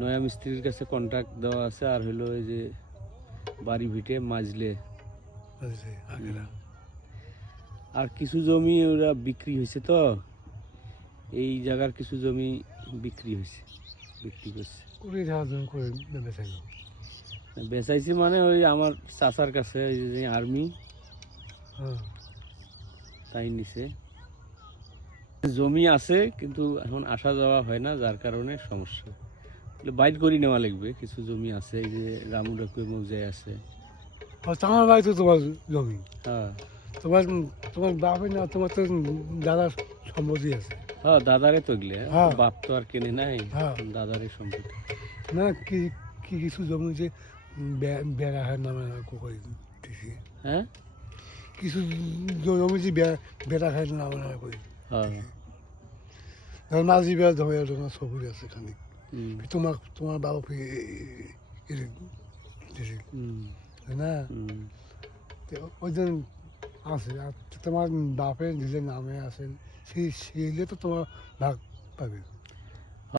নয়া মিস্ত্রির কাছে কন্ট্রাক্ট দেওয়া আছে, আর হলো এই যে বাড়ি ভিটে মাজলে। আর কিছু জমি ওরা বিক্রি হয়েছে, তো এই জায়গার কিছু জমি বিক্রি হয়েছে, বিক্রি করছে। বেচাইছি মানে ওই আমার চাচার কাছে, ওই যে আর্মি তাই নিছে। জমি আছে কিন্তু এখন আসা যাওয়া হয় না, যার কারণে সমস্যা। বাইর করে নেওয়া লাগবে, কিছু জমি আছে, এই যে রামু ডাকু মৌজায় আছে। আমার বাড়ি তো তোমার জমি, হ্যাঁ তোমার তোমার বাপের না, তোমার তো দাদার সম্পত্তি আছে। হ্যাঁ, দাদারে তো এগুলো, হ্যাঁ। বাপ তো আর কেনে নাই, হ্যাঁ। দাদারে সম্পত্তি। না কি কি কিছু জমি যে বেড়া হয় নামে করে দিছি। হ্যাঁ, কিছু জমি যে বেড়া খায় নামে করে। হ্যাঁ। ধর মাঝি বেড়া জমি তোমার সবুজ আছে খানিক, হুম, তোমার বাবাকে দিছি, হুম, তাই না? হুম। তো ওই জন্য আছে, আর তোমার বাপের নিজের নামে আছে, সেইলে তো তোমার ভাগ পাবে।